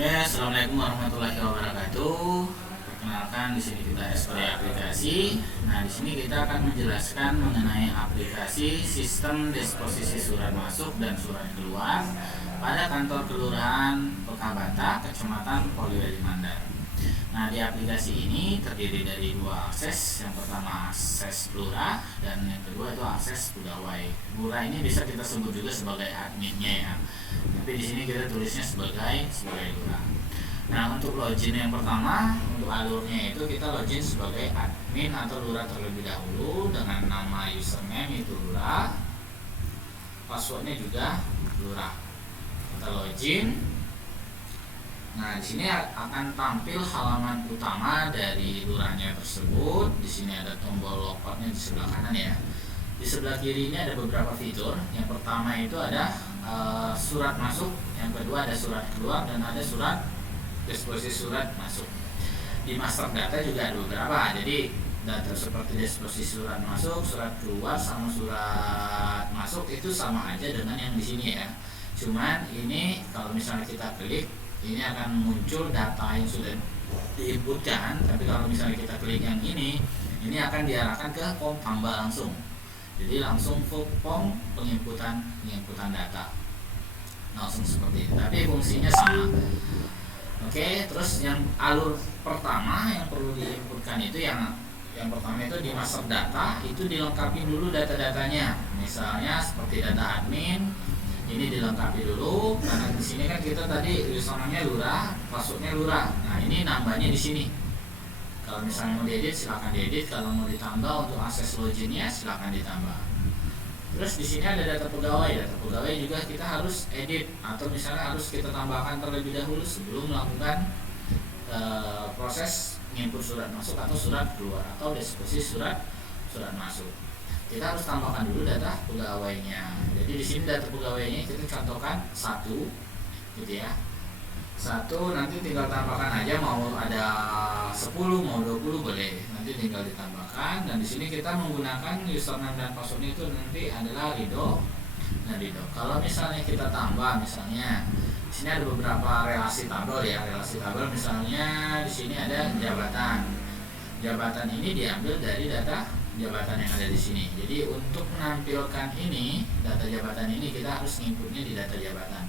Oke, assalamualaikum warahmatullahi wabarakatuh. Perkenalkan, di sini kita SPRI aplikasi. Nah, di sini kita akan menjelaskan mengenai aplikasi sistem disposisi surat masuk dan surat keluar pada kantor kelurahan Pekabata, Kecamatan Polewali Mandar. Nah, di aplikasi ini terdiri dari dua akses. Yang pertama akses lurah dan yang kedua itu akses pegawai. Lurah ini bisa kita sebut juga sebagai adminnya ya. Tapi di sini kita tulisnya sebagai lurah. Nah, untuk login yang pertama, untuk alurnya itu kita login sebagai admin atau lurah terlebih dahulu dengan nama username itu lurah, passwordnya juga lurah. Kita login. Nah, di sini akan tampil halaman utama dari lurahnya tersebut. Di sini ada tombol logoutnya di sebelah kanan ya. Di sebelah kiri ini ada beberapa fitur. Yang pertama itu ada surat masuk, yang kedua ada surat keluar, dan ada surat disposisi surat masuk. Di master data juga ada beberapa. Jadi data seperti disposisi surat masuk, surat keluar, sama surat masuk itu sama aja dengan yang di sini ya. Cuman ini kalau misalnya kita klik, ini akan muncul data yang sudah diinputkan. Tapi kalau misalnya kita klik yang ini akan diarahkan ke form tambah langsung. Jadi langsung form penginputan data langsung seperti ini. Tapi fungsinya sama. Oke, terus yang alur pertama yang perlu diinputkan itu yang pertama itu di master data itu dilengkapi dulu data-datanya. Misalnya seperti data admin. Ini dilengkapi dulu karena di sini kan kita tadi username-nya lurah, passwordnya lurah. Nah, ini nambahnya di sini. Kalau misalnya mau diedit silakan diedit, kalau mau ditambah untuk akses loginnya silakan ditambah. Terus di sini ada data pegawai. Data pegawai juga kita harus edit atau misalnya harus kita tambahkan terlebih dahulu sebelum melakukan proses menginput surat masuk atau surat keluar atau disposisi surat masuk. Kita harus tambahkan dulu data pegawainya. Jadi di sini data pegawainya kita contohkan 1 gitu ya. 1 nanti tinggal tambahkan aja, mau ada 10 mau 20 boleh. Nanti tinggal ditambahkan, dan di sini kita menggunakan username dan password itu nanti adalah Rido dan Rido. Kalau misalnya kita tambah, misalnya di sini ada beberapa relasi tabel ya. Relasi tabel misalnya di sini ada jabatan. Jabatan ini diambil dari data jabatan yang ada di sini. Jadi untuk menampilkan ini data jabatan ini kita harus inputnya di data jabatan.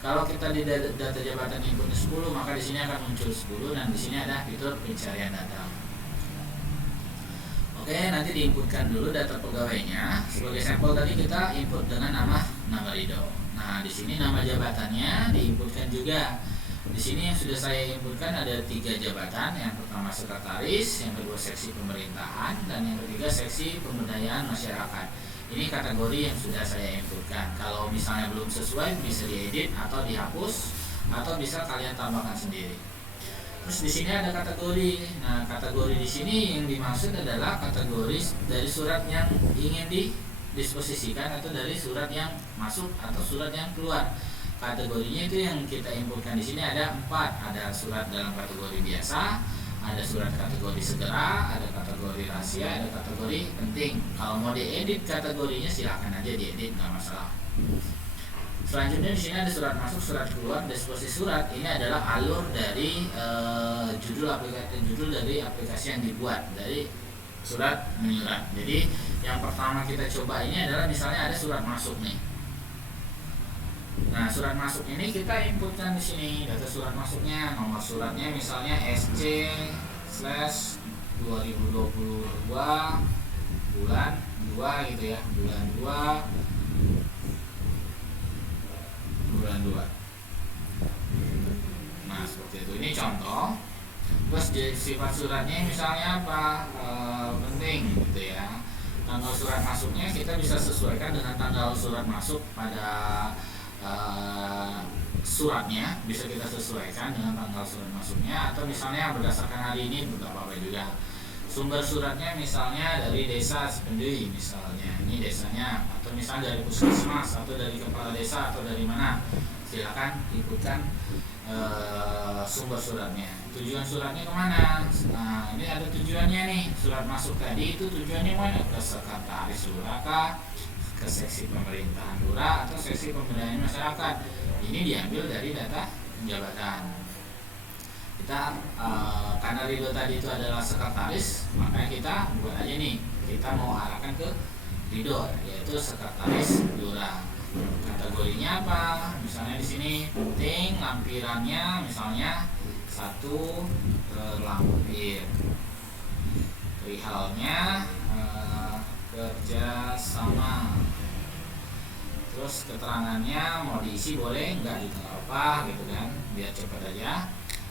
Kalau kita di data jabatan inputnya 10, maka di sini akan muncul 10 dan di sini ada fitur pencarian data. Oke, nanti diinputkan dulu data pegawainya. Sebagai sampel tadi kita input dengan nama Rido. Nah, di sini nama jabatannya diinputkan juga. Di sini yang sudah saya inputkan ada 3 jabatan. Yang pertama sekretaris, yang kedua seksi pemerintahan, dan yang ketiga seksi pemberdayaan masyarakat. Ini kategori yang sudah saya inputkan. Kalau misalnya belum sesuai bisa diedit atau dihapus atau bisa kalian tambahkan sendiri. Terus di sini ada kategori. Nah, kategori di sini yang dimaksud adalah kategori dari surat yang ingin didisposisikan atau dari surat yang masuk atau surat yang keluar. Kategorinya itu yang kita inputkan di sini ada 4. Ada surat dalam kategori biasa, ada surat kategori segera, ada kategori rahasia, ada kategori penting. Kalau mau diedit kategorinya silakan aja diedit, nggak masalah. Selanjutnya di sini ada surat masuk, surat keluar, disposisi surat. Ini adalah alur dari judul dari aplikasi yang dibuat dari surat menyurat. Jadi yang pertama kita coba ini adalah misalnya ada surat masuk nih. Nah, surat masuk ini kita inputkan di sini data surat masuknya, nomor suratnya misalnya SC/2022 bulan 2 gitu ya, bulan 2. Nah, seperti itu. Ini contoh. Terus sifat suratnya misalnya apa? Penting gitu ya. Tanggal surat masuknya kita bisa sesuaikan dengan tanggal surat masuk pada suratnya, bisa kita sesuaikan dengan tanggal surat masuknya, atau misalnya berdasarkan hari ini tidak apa-apa juga. Sumber suratnya misalnya dari desa Sependui misalnya, ini desanya, atau misalnya dari puskesmas atau dari kepala desa atau dari mana, silakan inputkan sumber suratnya. Tujuan suratnya kemana? Nah, ini ada tujuannya nih. Surat masuk tadi itu tujuannya mana? Ke sekretaris lurah kah? Ke seksi pemerintahan lurah atau seksi pemberdayaan masyarakat. Ini diambil dari data jabatan. kita karena Ridho tadi itu adalah sekretaris, makanya kita buat aja nih, kita mau arahkan ke Ridho, yaitu sekretaris lurah. Kategorinya apa? Misalnya di sini penting lampirannya misalnya 1 lampir, perihalnya kerja sama, terus keterangannya mau diisi boleh nggak gitu apa gitu kan, biar cepat aja.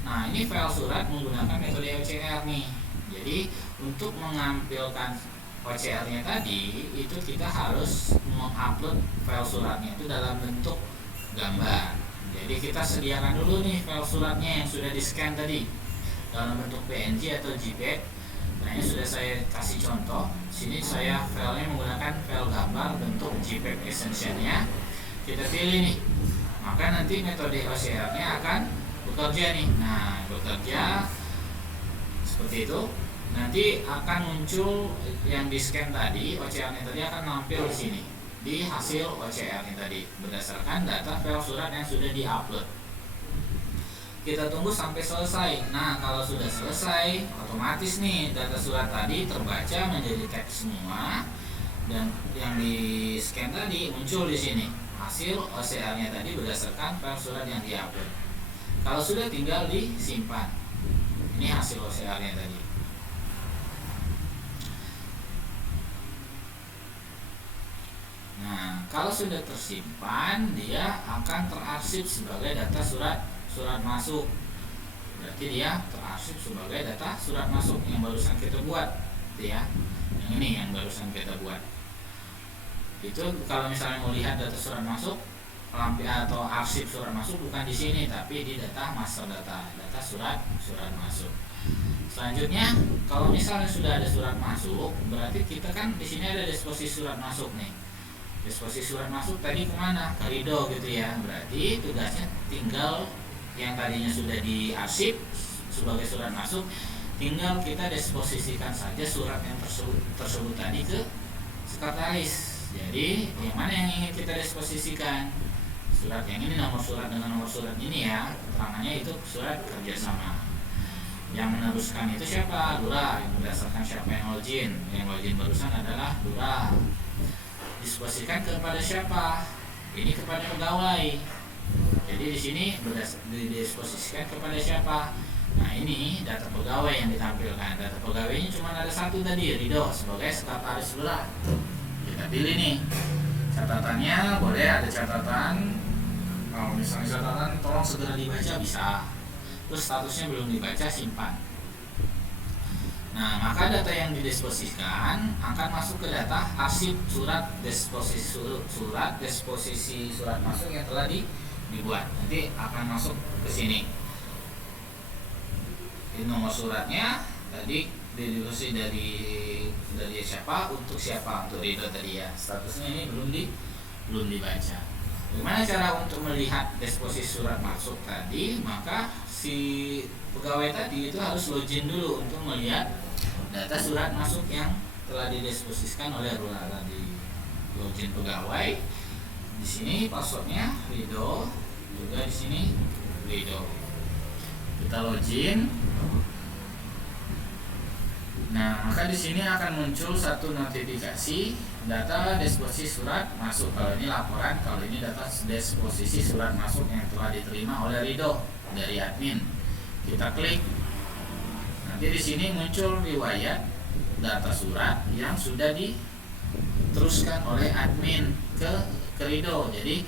Nah ini file surat menggunakan metode OCR nih. Jadi untuk mengampilkan OCR-nya tadi itu kita harus mengupload file suratnya itu dalam bentuk gambar. Jadi kita sediakan dulu nih file suratnya yang sudah di scan tadi dalam bentuk PNG atau JPEG. Nah ini sudah saya kasih contoh. Sini saya filenya menggunakan file gambar bentuk JPEG extensionnya. Kita pilih nih, maka nanti metode OCR-nya akan bekerja nih. Nah bekerja seperti itu. Nanti akan muncul yang di scan tadi, OCR-nya tadi akan nampil di sini di hasil OCR-nya tadi berdasarkan data file surat yang sudah diupload. Kita tunggu sampai selesai. Nah kalau sudah selesai, otomatis nih data surat tadi terbaca menjadi teks semua, dan yang di scan tadi muncul di sini hasil OCR-nya tadi berdasarkan file surat yang diupload. Kalau sudah tinggal disimpan. Ini hasil OCR-nya tadi. Nah, kalau sudah tersimpan, dia akan terarsip sebagai data surat masuk. Berarti dia terarsip sebagai data surat masuk yang barusan kita buat, gitu ya. Yang ini yang barusan kita buat. Itu kalau misalnya mau lihat data surat masuk, atau arsip surat masuk bukan di sini, tapi di data master data surat masuk. Selanjutnya, kalau misalnya sudah ada surat masuk, berarti kita kan di sini ada disposisi surat masuk nih. Disposisi surat masuk tadi kemana? Ke Ridho gitu ya. Berarti tugasnya tinggal yang tadinya sudah diarsip sebagai surat masuk, tinggal kita disposisikan saja surat yang tersebut tadi ke sekretaris. Jadi yang mana yang ingin kita disposisikan? Surat yang ini, nomor surat dengan nomor surat ini ya, keterangannya itu surat kerjasama. Yang meneruskan itu siapa? Lurah. Yang berdasarkan siapa yang login? Yang login barusan adalah lurah. Disposisikan kepada siapa? Ini kepada pegawai. Jadi di sini didisposisikan kepada siapa? Nah ini data pegawai yang ditampilkan. Data pegawainya cuma ada satu tadi, Ridho sebagai sekretaris lurah. Kita pilih nih catatannya, boleh ada catatan. Kalau misalnya catatan tolong segera dibaca bisa. Terus statusnya belum dibaca, simpan. Nah, maka data yang didisposisikan akan masuk ke data arsip surat disposisi surat masuk yang telah dibuat. Nanti akan masuk ke sini. Ini nomor suratnya tadi didilusi dari siapa untuk siapa, untuk Ridho tadi ya. Statusnya ini belum dibaca. Bagaimana cara untuk melihat disposisi surat masuk tadi? Maka si pegawai tadi itu harus login dulu untuk melihat data surat masuk yang telah didisposisikan oleh lurah tadi. Login pegawai. Di sini passwordnya Ridho, juga di sini Ridho. Kita login. Nah, maka di sini akan muncul satu notifikasi data disposisi surat masuk. Kalau ini laporan, kalau ini data disposisi surat masuk yang telah diterima oleh Ridho dari admin. Kita klik. Nanti di sini muncul riwayat data surat yang sudah diteruskan oleh admin ke Ridho. Jadi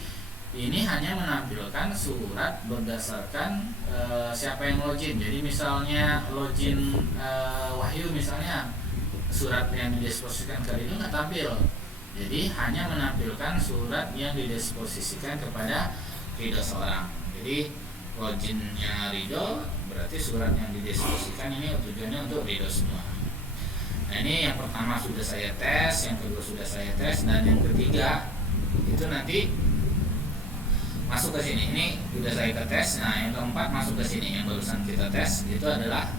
ini hanya menampilkan surat berdasarkan siapa yang login. Jadi misalnya login Wahyu misalnya, surat yang didisposisikan ke Ridho nggak tampil. Jadi hanya menampilkan surat yang didisposisikan kepada Ridho seorang. Jadi loginnya Ridho, berarti surat yang didisposisikan ini tujuannya untuk Ridho semua. Nah ini yang pertama sudah saya tes, yang kedua sudah saya tes, dan yang ketiga itu nanti masuk ke sini. Ini sudah saya tes. Nah yang keempat masuk ke sini, yang barusan kita tes itu adalah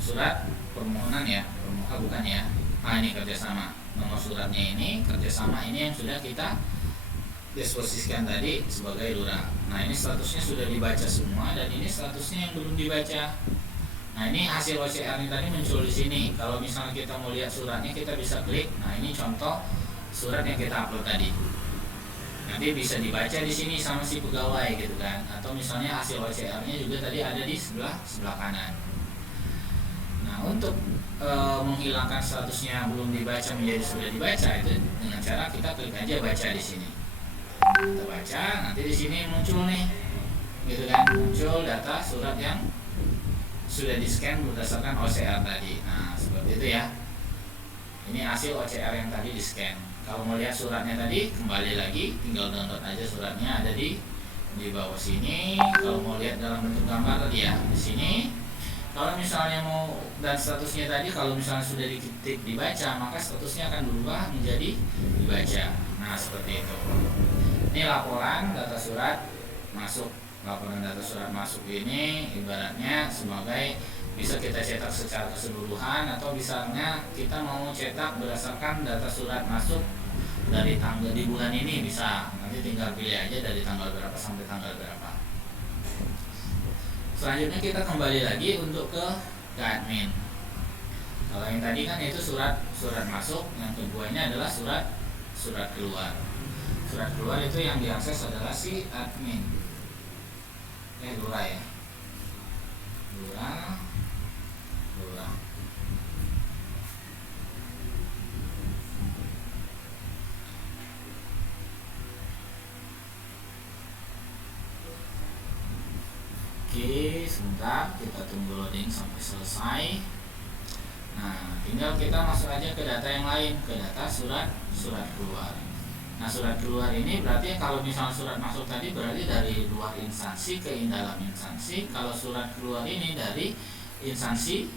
surat permohonan ya, bukan ya. Ini kerjasama. Nomor suratnya ini kerjasama, ini yang sudah kita disposisikan tadi sebagai lurah. Nah, ini statusnya sudah dibaca semua dan ini statusnya yang belum dibaca. Nah, ini hasil OCR ini tadi muncul di sini. Kalau misalnya kita mau lihat suratnya, kita bisa klik. Nah, ini contoh surat yang kita upload tadi. Nanti bisa dibaca di sini sama si pegawai gitu kan. Atau misalnya hasil OCR-nya juga tadi ada di sebelah kanan. Nah, untuk menghilangkan statusnya belum dibaca menjadi sudah dibaca itu dengan cara kita klik aja baca di sini. Kita baca, nanti di sini muncul nih, gitu kan, muncul data surat yang sudah di-scan berdasarkan OCR tadi. Nah, seperti itu ya. Ini hasil OCR yang tadi di-scan. Kalau mau lihat suratnya tadi, kembali lagi, tinggal download aja suratnya, ada di bawah sini. Kalau mau lihat dalam bentuk gambar tadi ya, di sini. Kalau misalnya mau dan statusnya tadi, kalau misalnya sudah diketik dibaca, maka statusnya akan berubah menjadi dibaca. Nah, seperti itu. Ini laporan data surat masuk. Laporan data surat masuk ini ibaratnya sebagai bisa kita cetak secara keseluruhan, atau misalnya kita mau cetak berdasarkan data surat masuk dari tanggal di bulan ini bisa. Nanti tinggal pilih aja dari tanggal berapa sampai tanggal berapa. Selanjutnya kita kembali lagi untuk ke admin. Kalau yang tadi kan itu surat masuk, yang kedua ini adalah surat keluar. Surat keluar itu yang diakses adalah si admin. Lurah ya. Lurah. Oke, sebentar kita tunggu loading sampai selesai. Nah, tinggal kita masuk aja ke data yang lain, ke data surat keluar. Nah, surat keluar ini berarti kalau misalnya surat masuk tadi berarti dari luar instansi ke dalam instansi. Kalau surat keluar ini dari instansi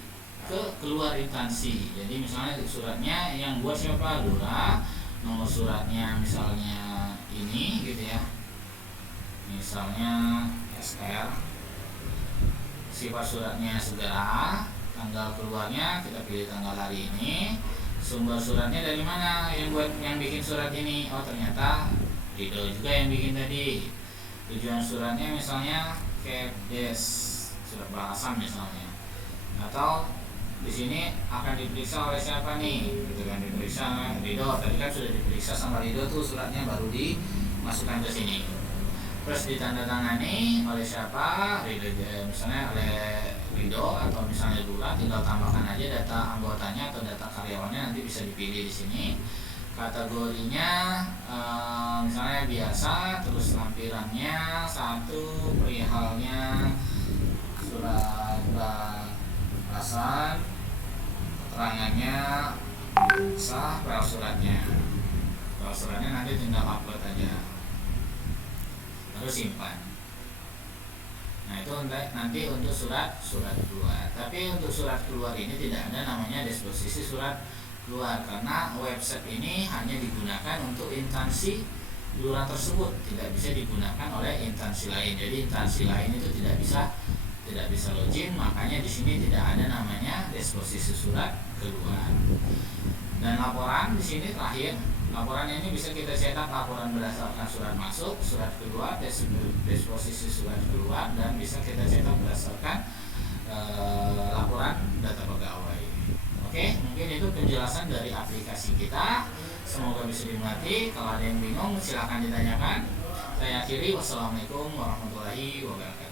ke keluar instansi. Jadi misalnya suratnya yang buat siapa? Lurah. Nomor suratnya misalnya ini gitu ya. Misalnya SR. Sifat suratnya segera, tanggal keluarnya kita pilih tanggal hari ini. Sumber suratnya dari mana yang bikin surat ini? Oh, ternyata Rido juga yang bikin tadi. Tujuan suratnya misalnya Kepdes, surat balasan misalnya. Atau di sini akan diperiksa oleh siapa nih? Gitu kan, diperiksa Rido. Tadi kan sudah diperiksa sama Rido tuh suratnya, baru dimasukkan ke sini. Terus ditandatangani oleh siapa? Rido, misalnya oleh Rido, atau misalnya Lurah, tinggal tambahkan aja data anggotanya atau data karyawannya, nanti bisa dipilih di sini. Kategorinya misalnya biasa, terus lampirannya 1, perihalnya surat balasan, keterangannya sah, suratnya nanti tinggal upload aja, terus simpan. Nah, itu nanti untuk surat keluar. Tapi untuk surat keluar ini tidak ada namanya disposisi surat keluar, karena website ini hanya digunakan untuk instansi lurah tersebut, tidak bisa digunakan oleh instansi lain. Jadi instansi lain itu tidak bisa login, makanya di sini tidak ada namanya disposisi surat keluar. Dan laporan di sini terakhir. Laporan ini bisa kita cetak laporan berdasarkan surat masuk, surat keluar, disposisi surat keluar, dan bisa kita cetak berdasarkan laporan data pegawai. Oke, mungkin itu penjelasan dari aplikasi kita. Semoga bisa dimengerti. Kalau ada yang bingung silahkan ditanyakan. Saya akhiri, wassalamualaikum warahmatullahi wabarakatuh.